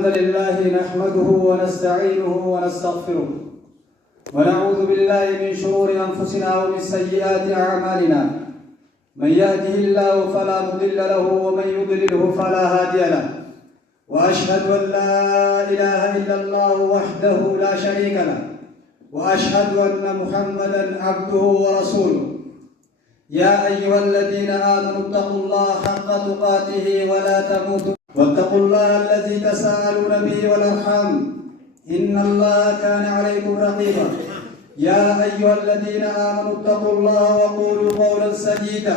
الحمد لله نحمده ونستعينه ونستغفره ونعوذ بالله من شرور أنفسنا ومن سيئات أعمالنا من يهده الله فلا مضل له ومن يضلله فلا هادي له وأشهد أن لا إله إلا الله وحده لا شريك له وأشهد أن محمدا عبده ورسوله يا أيها الذين آمنوا اتقوا الله حق تقاته ولا تموتن واتقوا الله الذي تساءلون به والأرحام إن الله كان عليكم رقيبا يا أيها الذين آمنوا اتقوا الله وقولوا قولا سديدا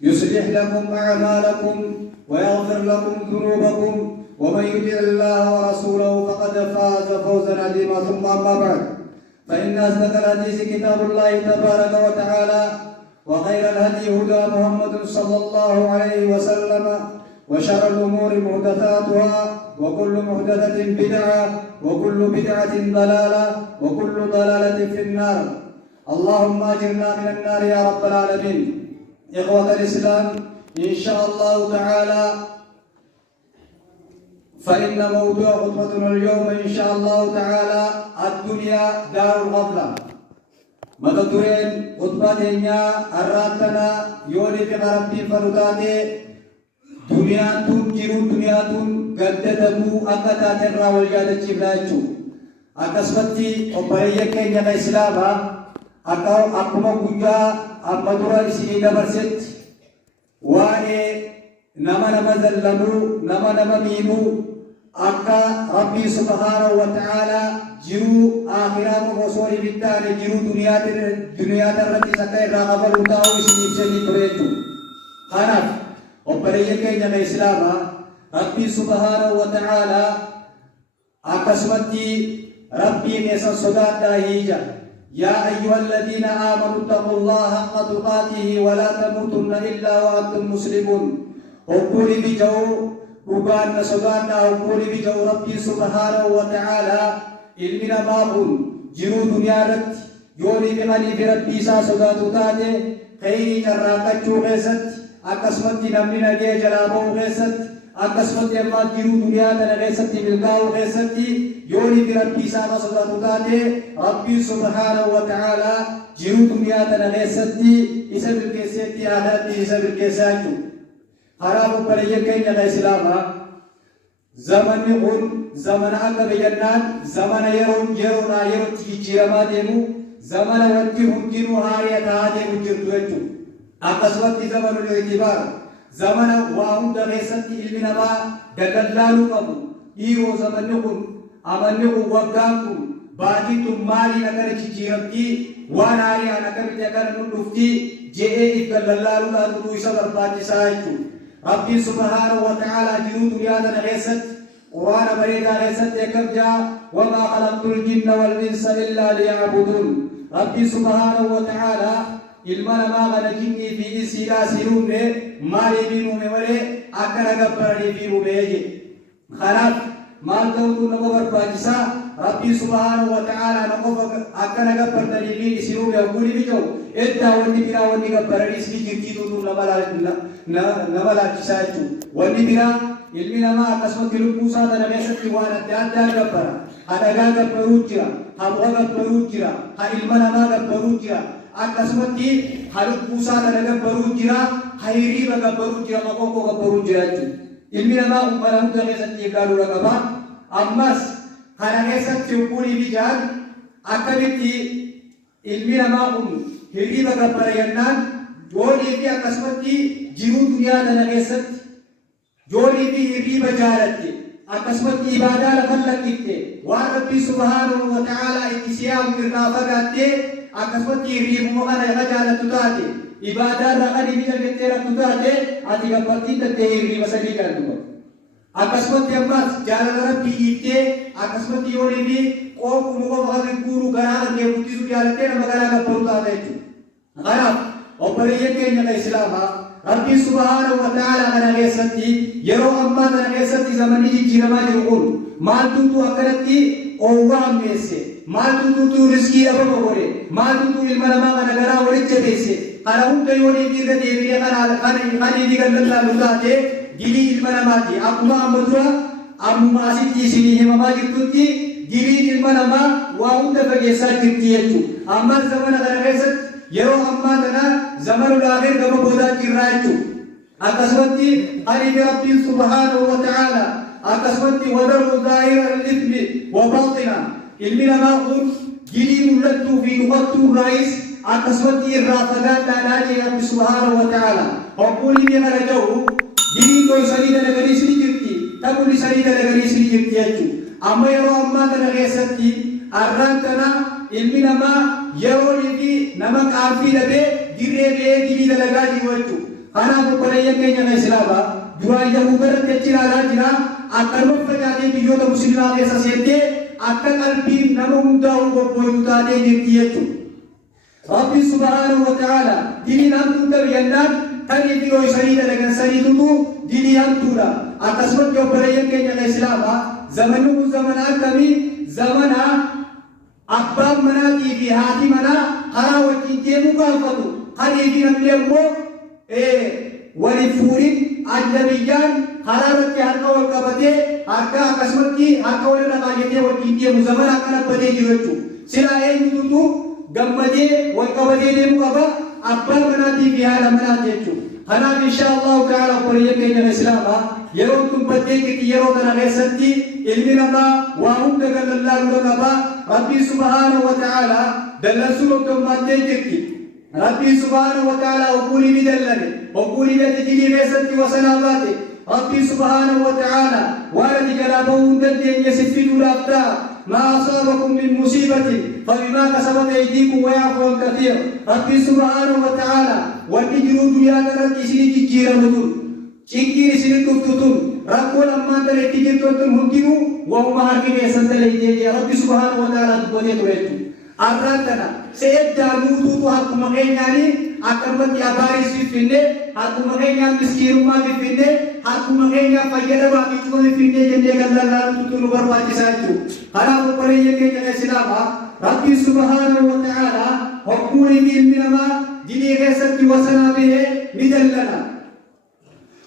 يصلح لكم أعمالكم ويغفر لكم ذنوبكم ومن يطع الله ورسوله فقد فاز فوزا عظيما ثم أما بعد فإن أصدق الحديث كتاب الله تبارك وتعالى وخير الهدي هدى محمد صلى الله عليه وسلم وشر الأمور محدثاتها وكل محدثة بدعة وكل بدعة ضلالة وكل ضلالة في النار اللهم أجرنا من النار يا رب العالمين. إخوة الإسلام إن شاء الله تعالى فإن موضوع خطبتنا اليوم إن شاء الله تعالى الدنيا دار الغفلة. mata dureen khutbah teenya arraatana yooni fi rabbiin farutaate duniyaan tun jiru duniyaan tun gaddadamuu akka taaterraa wal yaadachiifna jechuudha. Akkasumatti obboleeyyan keenya ka islaamaa akkuma guyyaa amma dura isinii dabarsetti waa'ee nama zallamuu nama miidhuu akka rabbii subhaanahu wa ta'aalaa jiruu akhiraa osoo hin taane jiruu duniyaa irratti akka irraa qabalu ta'uu isin ibsanii ture jechuudha. Kanaaf obboleeyyan keenya ka islaamaa rabbii subhaanahu wa ta'aalaa akkasumatti rabbiin eessa sodaadhaa hiija. yaa ayyuhalladhiina aamanuu ittaqullaha haqqa tuqaatihi wa laa tamuutunna illaa wa antum muslimuun. Hogguuni bija'uu dhugaan na sodaadhaa hogguuni bija'uu rabbii subhaanahu wa ta'aalaa ilmi namaa kun jiruu duniyaa irratti yoo ni'imanii fi rabbii isaa sodaatu taate khayrii carraaqachuu keessatti akkasumatti namni nagee jalaa ba'uu keessatti akkasumatti ammaa jiruu duniyaa kana keessatti milkaa'uu keessatti yoo ni'imni rabbii isaa sodaatu taate rabbii subhaanahu wa ta'aalaa jiruu duniyaa kana keessatti isa milkeesseetti aadaatti isa milkeessaa jechuudha. Kanaaf obboleeyyan keenya ka islaamaa zamanni kun zamana akka beekannaan zamana yeroodhaa yerootti jijjiiramaa deemu zamana wanti hundinuu haariya ta'aa deemu jirtu jechuudha. Akkasumatti zamanul itibaar zamana waa hunda keessatti ilmi namaa daldalaaluu qabu. Dhiiroo zamanni kun amanni kun waggaan kun baatiin tun maaliin akkana jijjiiramtii waan haariyaan akkamitti akkana nu dhuftii jedhee if daldalaaluudhaan isa barbaachisaa jechuudha. Rabbiin subhaanahu wa ta'aalaa jiruu duniyaa tana keessatti quraana bareedaa keessatti akkam jaa wamaa khalaqtul jinna wal insa illaa liya'buduun. Rabbiin subhaanahu wa ta'aalaa ilma namaa kana jinnii fi insiidhaa si uume maaliif uume malee akka nagabbaraniif uume jedhe. Kanaaf maal ta'utu nama barbaachisaa rabbii subhaanahu wa ta'aalaa na qofa akka nagabbartaniif isin uume hogguuni bija'u eddaa wanni biraa wanni gabbaraniis ni jirtiitutu nama laalchisaa jechuudha. Wanni biraa ilmi namaa akkasumatti lubbuu isaa tana keessatti waan adda addaa gabbara. Ha dhagaa gabbaruu jira, ha muka gabbaruu jira, ha ilma namaa gabbaruu jira. Akkasumatti ha lubbuu isaa tana gabbaruu jira, ha hiriiba gabbaruu jira, ha qoqqoo gabbaruu jira jechuudha. Ilmi namaa uffata hunda keessatti eeggaaluu qaba. Ammas kana keessatti hubbuunii fi jaan akkamitti ilmi namaa kun hiriiba gabbara yennaan joonii fi akkasumatti jiruu duniyaa tana keessatti joonii fi hiriiba jaalatte akkasumatti ibaadaa lafan lakkifte waan rabbii subhaanahu wa ta'aalaa itti siyaamu irraa fagaatte akkasumatti hiriibuma kana ifa jaalattu taate ibaadaa irraa kan inni jalgattee rakku taate ati gabbattiin tattee hiriiba sadii jaalattu. Akkasumatti ammas jaalala rabbii hiiktee akkasumatti yoonii fi qoomuu qofa guuruu garaa kan kee guddisuu jaalattee nama garaa gabbaruu taate jechuudha. Kanaaf obboleeyyan keenya ka islaamaa rabbii subhaanahu wa ta'aalaa kana keessatti yeroo ammaa kana keessatti zamanni jijjiiramaa jiru kun maaltu akkanatti oowwaa ammeesse maaltu riskii dhabama godhe maaltu ilma namaa kana garaa walitti jabeesse kana hunda yoonii fi irra deebi'ee kan inni gallallaalu taate gilii ilma namaati akkuma amma dura amma asitti isinii himamaa jirtutti diliin ilma namaa waa hunda fageessaa jirti jechuudha. Ammas zamana kana keessatti yeroo ammaa kana zamanul aakhir gama boodaa jirraa jechuudha. Akkasumatti halifi rabbiin subhaanahu wa ta'ala akkasumatti wadaruu zaahira al-ithmi wa baaxina ilmi namaa kun dilii mul'attuu fi dhugattuu irraayis akkasumatti irraa fagaadhaadhaa jee rabbi subhaanahu wa ta'ala. Hogguun inni kana ta'u dilii goysanii dalaganii sini jirti ta'uun isanii dalaganii sini jirti jechuudha. Amma yeroo ammaa kana keessatti arraan kana ilmi namaa yeroo inni nama qaanfii dhabee dirree ba'ee dilii dalagaa jiru jechuudha. Kanaaf obboleeyyan keenya kan islaamaa duraan yahuu biratti achi ilaalaa jira akkanuma fagaatee biyyoota musliimaa keessa seentee akka qalbiin nama hundaa'u qoqqooytu taatee jirti jechuudha. Rabbi subhaanahu wa ta'ala diliin hamtuu tabiyyannaan kan itti dhoysanii dalagan saniitutu dilii hamtuudha. Akkasumatti obboleeyyan keenya kan islaamaa zamanni kun zamana akkamii zamana abbaan manaatii fi haati manaa karaa wajjin deemuu gaafatu kan itti namni immoo walifuudhin ajnabiyyaan karaa irratti harka wal qabatee harka akkasumatti harka wal irra kaayatee wajjin deemu zamana akka dhabbatee jiru jechuudha. Silaa eenyutu gammadee wal qabatee deemuu qaba abbaan manaatii fi haadha manaati jechuudha. Kanaaf inshaallahu ta'ala obboleeyyan keenya islaamaa yeroo kun baddee jirti yeroo kana keessatti ilmi namaa waa hunda galallaaluu qaba. Rabbii subhaanahu wa ta'ala dallansuu hoggammaattee jirti. Rabbii subhaanahu wa ta'ala hogguunii ni dallane hogguunii gadi dilii keessatti wasanaa baate. Rabbii subhaanahu wa ta'ala waan ati jalaa bahuu hin dandeenye si fiduudhaaf ta'a. ما أصابكم من مصيبة فبما كسبت أيديكم ويعفو عن كثير. ربي سبحانه وتعالى والنجر دنيا ترى سنين جيرا مدون شكير سنين كفتون ربنا لما ترى تجير تون هندينو وهم هاركين يسنتل يا ربي سبحانه وتعالى بدي تريتو. أردنا سيد دانو تو هاكم مغنياني أكمل يا باريس في فينه هاكم مغنيان مسكين ما في فينه هاكم مغنيان فجأة ما في تقول في فينه جندي كلا لا تطلع برباد ساجو. أنا أقول لك يا سلامة ربي سبحانه وتعالى حكمني بالمنما دنيا كسرت وسنا به مدلنا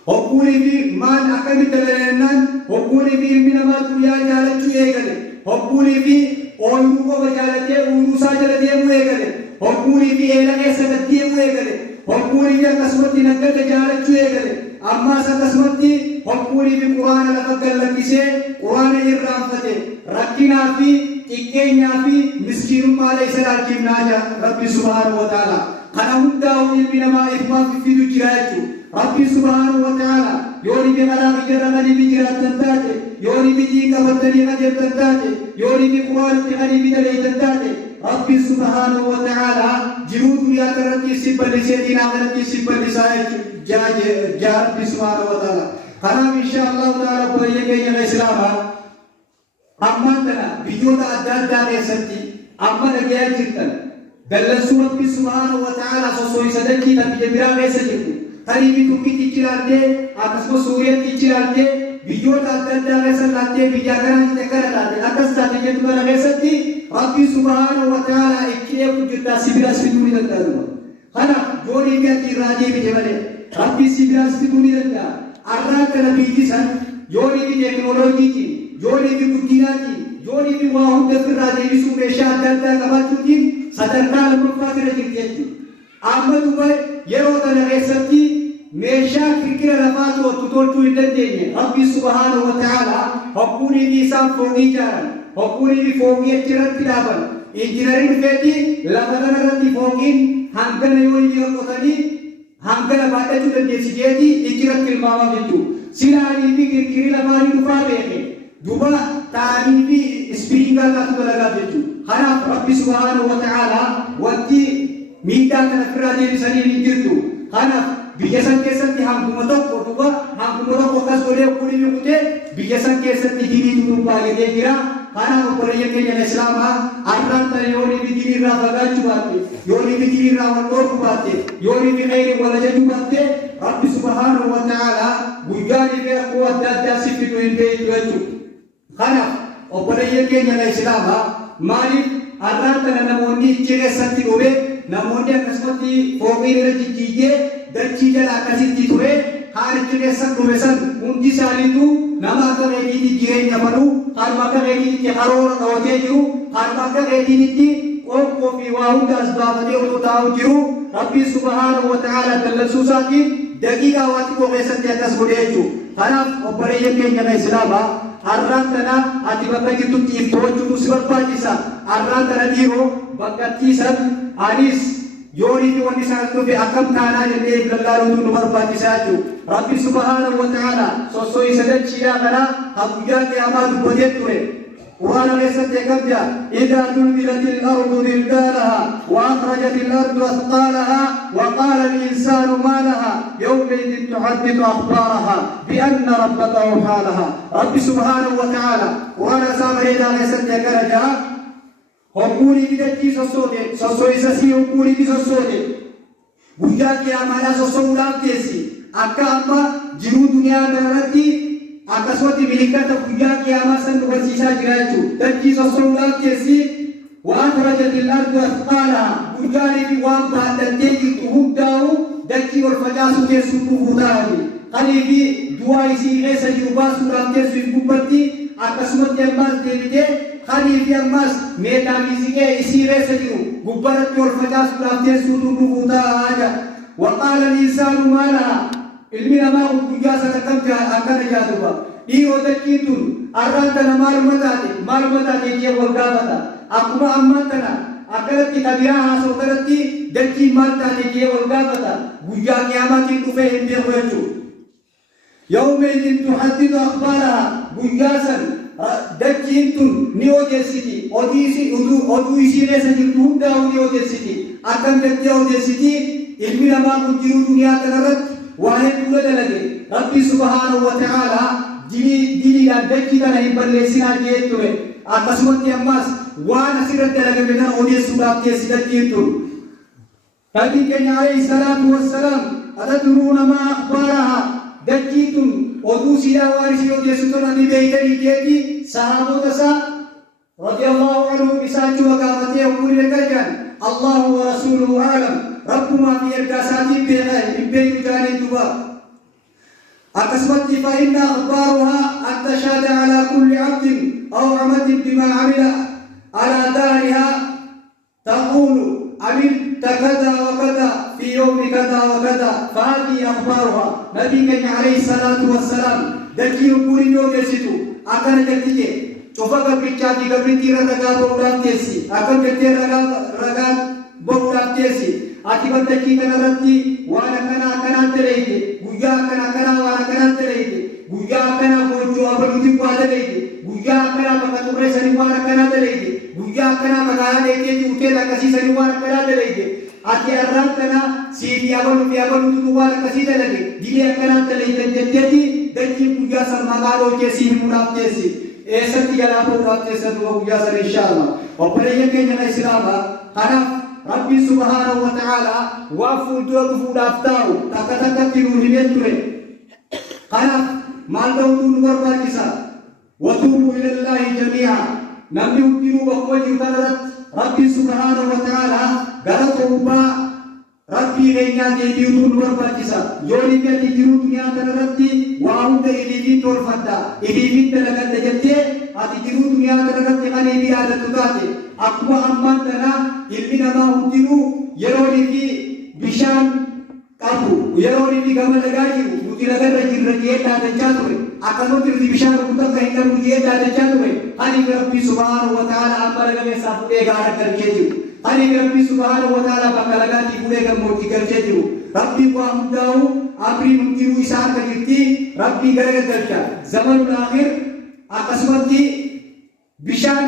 حكمني بمان أكمل دلنا حكمني بالمنما دنيا جالت شيئا حكمني بي أولو بجالته أولو ساجلته مويكله حكمني بي إله كسرته مويكله حكمني بي كسمتي نكت جالت شيئا أما سكسمتي حكمني بالقرآن لفقل لكيسه قرآن الرافته ركنا في إكينا في مسكين ما ليس راكب ناجا ربي سبحانه وتعالى أنا هنداو إلمنا ما إثمان في دجاجو ربي سبحانه وتعالى يوني بغلا غيرنا بجرات تنتاجه يوني بجيك وطني غير تنتاجه يوني بقرآن تغني بدلي تنتاجه ربي سبحانه وتعالى جنود يا ترتي سبل سيدنا ترتي سبل سايج جا ربي سبحانه وتعالى أنا إن شاء الله تعالى بريء يا الإسلام أما تنا بيجونا أدان داري سنتي أما نجيا جدا دلسوا ربي سبحانه وتعالى سوسوي سدكي تبي جبران سجدوا هذه بتوكي تجرالته أكسب سوريا تجرالته بيجونا أدان داري سنتي بيجاكران تكرالته أكس تاتي جتنا سنتي ربي سبحانه وتعالى إكيا بجدا سبيرا سبيدوني دلنا هنا جوني بيأتي راجي بجماله ربي سبيرا سبيدوني دلنا أراك نبيجي سن جوني بتكنولوجي جوني بمديناتي جوني بواهم دفر راجي بسوم رشاد دلتا كباتوتين صدرنا المفاتر جيتيجو أحمد باي يروت نغيساتي ميشا كركرا لفاتو تطولتو إلدنيا ربي سبحانه وتعالى حقوني بيسام فوقي جارا حقوني بفوقي اترات كلابا إنجنرين فيتي لابدنا رتي فوقين هنگنا يوني يوكوتاني هنگنا باتتو دنيسيجيتي اترات كلماما بيتو سيلاني في كركري لفاري مفاتر دوبا تعليمي سبينغا كاتو لغا بيتو خنا ربي سبحانه وتعالى وانتي ميدا كنفرا دي بساني نجرتو خنا بيجسان كيسان هم كمتو كوتوبا هم كمتو كوكاس كولي وكولي بيكوتي بيجسان كيسان تجيني تنوبا يدي جرا خنا وكولي يكي الإسلام أران تنيوني بجيني را فغاچو باتي يوني بجيني را وطور باتي يوني بغير ولججو باتي ربي سبحانه وتعالى بيجاني في قوة دادا سيفتو انتي توجو خنا obboleeyyan keenya islaamaa maaliif arraan kana namoonni jireessatti dhufe namoonni akkasumatti fooqii irra jijjiigee dachii jala akkasitti ture haala jireessan dhufe san hundi isaaniitu nama akka keetiitti jireenya fadhu harma akka keetiitti karoora dhawatee jiru harma akka keetiitti qoqqoo fi waa hunda as baafatee otoo taa'u jiru rabbiin subhaanahu wa ta'aala dallasuu isaatiin daqiiqaa waa xiqqoo keessatti akkas godhee jechuudha. Kanaaf obboleeyyan keenya kan islaamaa har'aan tana ati bakka jirtutti ifto'achuutu si barbaachisa. Har'aan tana dhiiroo bakka tiisan anis yoonii fi wanni isaan dhufe akkam taanaa jennee lallaaluutu nu barbaachisaa jechuudha. Rabbi subhaanahu wa ta'aala sossoo isa dachiidhaa kana guyyaa qiyaamaa dubbatee ture. Qur'aana keessatti akkam jedha idaa zulzilatil ardu zilzaalahaa wa akhrajatil ardu athqaalahaa wa qaala al-insaanu maa lahaa yawmaidhin tuhaddithu akhbaarahaa bi'anna rabbaka awhaa lahaa. Rabbi subhaanahu wa ta'aala qur'aana isaa bareedaa keessatti akkana jedha hogguunii fi dachii sossoote sossoo isa sii hogguunii fi sossoote guyyaa qiyaamaadhaa sossoo'uudhaaf teessi akka amma jiruu duniyaa kanarratti akkasumatti milikkata guyyaa qiyaamaa san nu barsiisaa jira jechuudha. Dachii sossoo'uudhaaf teessi waan akhrajatil ardu athqaalahaa guyyaalee fi waan baadhattee jirtu hundaa'u dachii ol facaasuu teessuu dhufuu ta'ani. Qanii fi du'aa isii keessa jiru baasuudhaaf teessu gubbatti akkasumatti ammaas deebitee qanii fi ammaas meetaafiizikee isii keessa jiru gubbaratti ol facaasuudhaaf teessuu dhufuu ta'a. Waqaala al-insaanu maa lahaa ilmi namaa guyyaa sana akkana jaatuba dhiiroo dachiin tun har'aan tana maaluma taate jee wal gaafata akkuma ammaan tana akkanatti tabiraa haasa'u kanatti dachiin maal taate jee wal gaafata guyyaa qiyaamaatiin dhufee hin beeku jechuudha. Yawmaidhin tuhaddithu akhbaarahaa guyyaa san dachiin tun ni odeessiti oduu isii keessa jirtu hundaa'u ni odeessiti akkam jettee odeessiti ilmi namaa kun jiruu duniyaa kanarratti waan hedduu dalage rabbi subhaanahu wa ta'aala diliidhaan dachii kana hin balleessinaa jee ture akkasumatti ammaas waan asirratti dalagame kana odeessuudhaaf teessi dachiin tun. Rabbiin keenya alayhi salaatu wassalaam atadruuna maa akhbaarahaa dachii tun oduu siidhaa waan isii odeessu tona ni beeytanii jeeti sahaabota isaa radiyallahu anhum isaachuu gaafatee hogguun akka jedhan Allahu wa rasuluhu a'lam ربما في الكاسات بين جانب دبا أقسمت فإن أخبارها أن تشهد على كل عبد أو عمد بما عمل على دارها تقول عملت كذا وكذا في يوم كذا وكذا فهذه أخبارها نبي عليه الصلاة والسلام دكي يقول يوم يسيتو أكن جتيجي شوفا قبرتي قبرتي رجع بودام تيسي أكن جتي رجع بودام تيسي akibat dachii kanarratti waan akkana daleeyte guyyaa akkana waan akkana daleeyte guyyaa akkana gochuu abaluuti waa daleeyte guyyaa akkana bakka xurreessanii waan akkana daleeyte guyyaa akkana magaalaa deekeetti hoteela akkasiisanii waan akkana daleeyte ati arraan kana siifi abaluutu waan akkasii dalage dilee akkana daleeyte jetteetti dachiin guyyaa san maqaa dhoojjee siif himuudhaaf teessi eessatti jalaa ba'uudhaaf teessa duuba guyyaa sana inshaallah. Obboleeyyan keenya kan islaamaa kanaaf Rabbi subhanahu wa ta'ala waful dua fudaftau takata tiru himenture kana maldo tun barbakisa wa tubu ila Allah jami'a namni utiru bakko jitarat Rabbi subhanahu wa ta'ala garatuba Rabbi genya jadi tun barbakisa yoni gati tiru dunia taratti wa hunda ili tolfadda ili talaga dajette ati tiru dunia taratti kane bi adatugate akkuma amman tana ilmi namaa hundinuu yerooni fi bishaan qabu yerooni fi gama lagaa jiru nuti lagarra jirra jee dhaadachaa ture akkasumatti nuti bishaan guutakka hin dhabnu jee dhaadachaa ture ani rabbi subhaanahu wa ta'aala amma laga keessaa fudhee gaara galchee jiru ani rabbi subhaanahu wa ta'aala bakka lagaatii fudhee gammoojjii galchee jiru rabbi waa hundaa'u amrii hundinuu isaa akka jirti rabbi garagalcha zamanul aakhir akkasumatti bishaan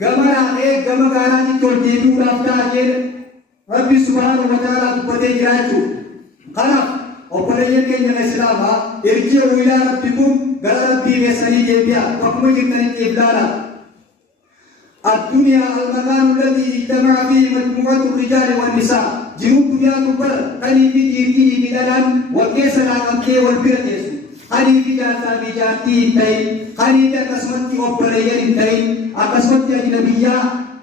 gama gaaraatti tolcheetuudhaaf taa'ee Rabbi subhaanahu wa ta'aala dubbatee jiraachuu. Kanaaf obboleeyyan keenya islaamaa irji'uu ilaa rabbikum gara rabbii keessanii deebi'a bakkuma jirtanitti iblaala. الدنيا المكان الذي اجتمع فيه مجموعة الرجال والنساء جنوب دنيا كبر قلي في جيرتي بلدان وكيسر عقمتي والبرتيس قلي في جاتا بجاتي تين قلي في أكسمتي أبريين تين أكسمتي أجنبية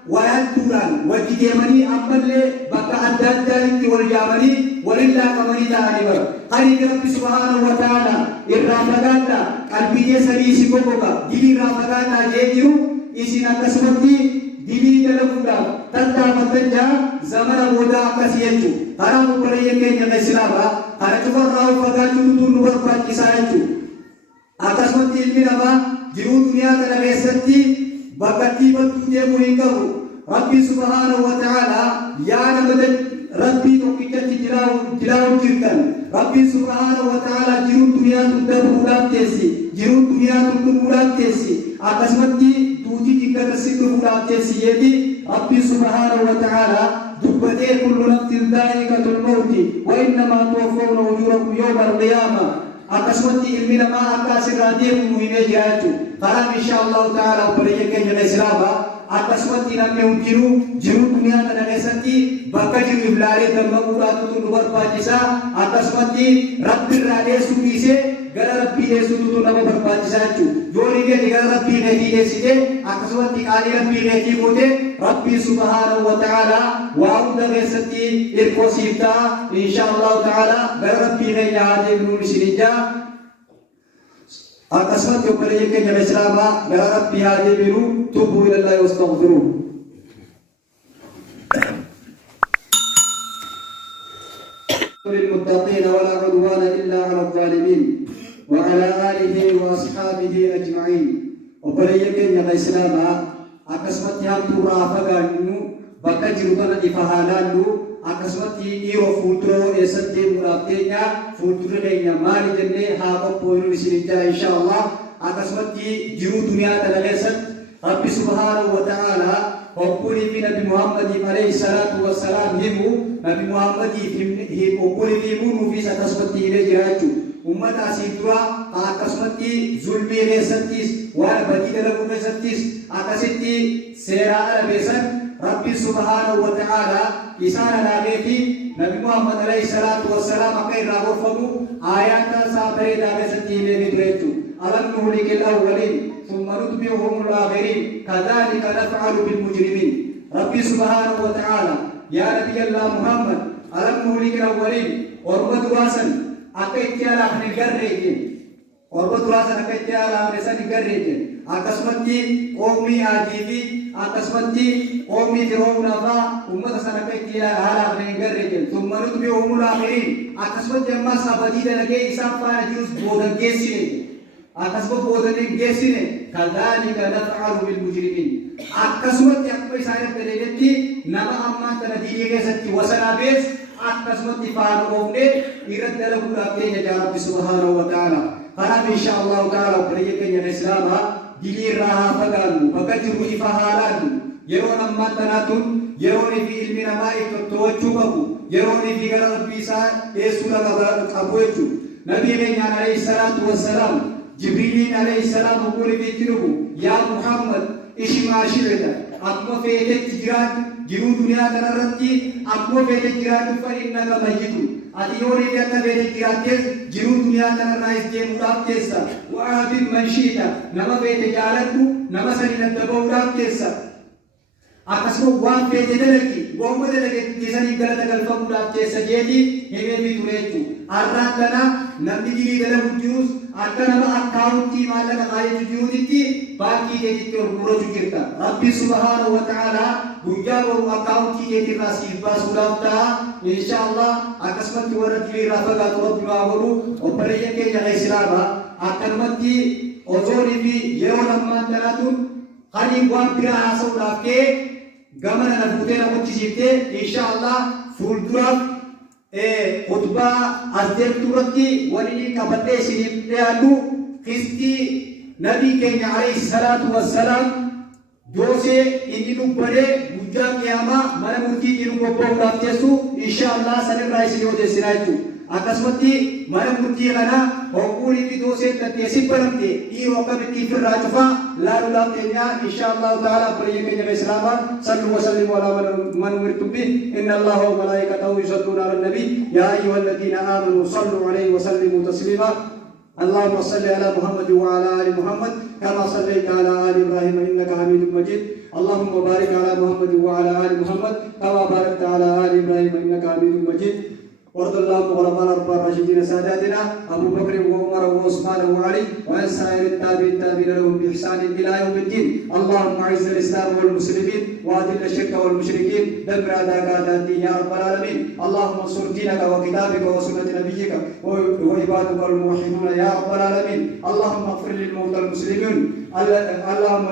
ويالتوران وجديمني أمبالي بكا أداد دارنتي والجامني ولله كمنيتا أنيبر قريب رب سبحانه وتعالى الرافقانا قلبي سريسي كوكا دلي رافقانا جيرو إسنا كسمتي دلي دلقودا تنتا فتنجا زمن بودا كسيجو أنا مبريا كينيا كسلابا أنا تفر راو فقاتو تنو برقات كسايجو أكسمتي المنابا جيرو دنيا تنغيستي بقتي بطوتي مهنكو ربي سبحانه وتعالى يا نمدن ربي توقيتي جلاو جرتن ربي سبحانه وتعالى جيرو دنيا تدبرودات تيسي جيرو دنيا تدبرودات تيسي أكسمتي توتي تكرسكرودات تيسي يدي ربي سبحانه وتعالى دبتي كل نفس ذائقة الموت وإنما توفون أجوركم يوم القيامة أكسمتي إلمنا ما أكاسر راديم مهمة جاءتو قرام إن شاء الله تعالى وبريك جل إسلامه أكسمتي نمي جيرو دنيا تنغيسنتي بكا جيرو إبلاري دمّقوراتو تنبر باجسا أكسمتي رب الرالي سوكيسي غير ربي يسوتو نمو برباجسا جوري غير ربي نهي يسيدي أكسمتي آلي ربي نهي موتي ربي سبحانه وتعالى وعود غيسنتي إرقوسيبتا إن شاء الله تعالى غير ربي نهي عادي بنون سنجا أكسمت يوبريك جل إسلاما غير ربي هذه بيرو توبوا إلى الله واستغفروه للمتقين ولا عدوان إلا على الظالمين وعلى آله وأصحابه أجمعين وبريك جل إسلاما أكسمت يامتو رافقانو بكا جربنا إفهالانو أكسمت إيرو فوترو إسنتي مرابتينيا فوترو لينيا مالي جنة هاقو بوينو سنجا إن شاء الله أكسمت جرو دنيا تنغيسن ربي سبحانه وتعالى وقولي في نبي محمد عليه الصلاة والسلام همو نبي محمد هم وقولي في منو في سكسمت إليه جراجو أمة أسيطرا أكسمت ظلمي غيسنتيس وانا بديد لكم غيسنتيس أكسمت سيراء بيسن ربي سبحانه وتعالى إسانا لاغيتي نبي محمد عليه الصلاة والسلام أكي راغفمو آيات سابري داغيسنتي إليه جراجو ألم نهلك الأولين ثم نتبعهم الآخرين كذلك نفعل بالمجرمين ربي سبحانه وتعالى يا نبي الله محمد ألم نهلك الأولين وربط واسن أكيتيالا من الجرّيجين وربط واسن أكيتيالا من سن الجرّيجين أكسمتي قومي آديبي أكسمتي قومي فرعون فا أمة سن أكيتيالا هلا من الجرّيجين ثم نتبعهم الآخرين أكسمتي أما سابديد لكي إسافا نجوز بودن كيسين أكسبت بودن كيسين كذلك نفعل بالمجرمين أكسبت يقبل سائر تليلتي نما أما تنديري كيستي وسنا بيس أكسبت فارغوفني إرد لكم أبتين يا رب سبحانه وتعالى قرام إن شاء الله تعالى بريك يا الإسلام دليل راها فقالوا فقجروا إفهالانوا يرون أما تناتون يرون في علمنا ما إفتوجوبكم يرون في قرار بيسان يسونا قبوجو نبي عليه الصلاة والسلام جبريل عليه السلام يقول في جنوبه يا محمد إيش ما شئت أما في التجارة جنوب دنيا تنرتي أما في التجارة فإنك ميت أديوني في التجارة جنوب دنيا تنرائز جم تابتسا وأبي من شئت نما في التجارة نما سنين التبورات تسا أكسبوا وان في جدلكي وهم جدلكي جسني غلط غلطة تسا جيتي هم في توليتو أرادنا نبي جري دلهم جوز أكنا أكاونتي مالا نغاية جودتي باقي جديد تورمورو جكرتا ربي سبحانه وتعالى بنجا ورو أكاونتي جديد راسي باسولافتا إن شاء الله أكسمت ورجلي رافقات ربي باورو وبريك يا إسلاما أكرمتي أزوري في يوم ما تناتون خلي وان برا سولافكي غمنا نفوتنا وتشيته إن شاء الله فولدراف خطبة أصدر تورتي ولي كبتة سيدنا خستي نبي كenya عليه الصلاة والسلام دوسه إني نبرة بوجا كياما mana murti jiru kopong daftesu inshallah sanem raisi ode siraju akasmati mana murti kana okuri bi dose tatesi paramte I wakabti firrajufa la rulatenya inshallah taala priyeke jaga islama sallu wa sallimu ala man umirtu bi inna allaha wa malaikatahu yusalluna ala nabi ya ayyuhalladhina amanu sallu alayhi wa sallimu taslima اللهم صل على محمد وعلى ال محمد كما صليت على ال ابراهيم انك حميد مجيد اللهم بارك على محمد وعلى ال محمد كما باركت على ال ابراهيم انك حميد مجيد وارض اللهم ورضى الاربعه الراشدين ساداتنا ابو بكر وعمر وعثمان وعلي وعن سائر التابعين لهم باحسان الى يوم الدين. اللهم اعز الاسلام والمسلمين واذل الشرك والمشركين دمر اعداءك الدين يا رب العالمين. اللهم انصر دينك وكتابك وسنه نبيك وعبادك الموحدون يا رب العالمين. اللهم اغفر للموتى المسلمين اللهم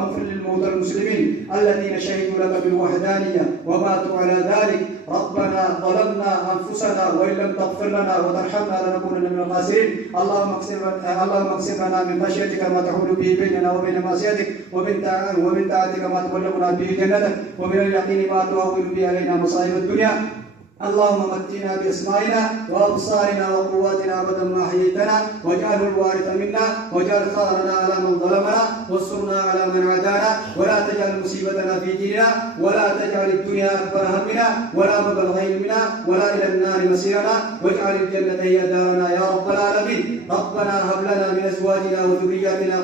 اغفر للموتى المسلمين الذين شهدوا لك بالوحدانيه وماتوا على ذلك. ربنا ظلمنا انفسنا وان لم تغفر لنا وترحمنا لنكونن من الخاسرين. اللهم اقسم لنا من خشيتك ما تحول به بيننا وبين معصيتك ومن طاعتك ما تبلغنا به جنتك ومن اليقين ما تهون به علينا مصائب الدنيا. اللهم متنا باسمائنا وابصارنا وقواتنا ابدا ما احييتنا واجعله الوارث منا واجعل ثارنا على من ظلمنا وانصرنا على من عادانا ولا تجعل مصيبتنا في ديننا ولا تجعل الدنيا اكبر همنا ولا مبلغ علمنا ولا الى النار مصيرنا واجعل الجنه هي دارنا يا رب العالمين. ربنا هب لنا من ازواجنا وذرياتنا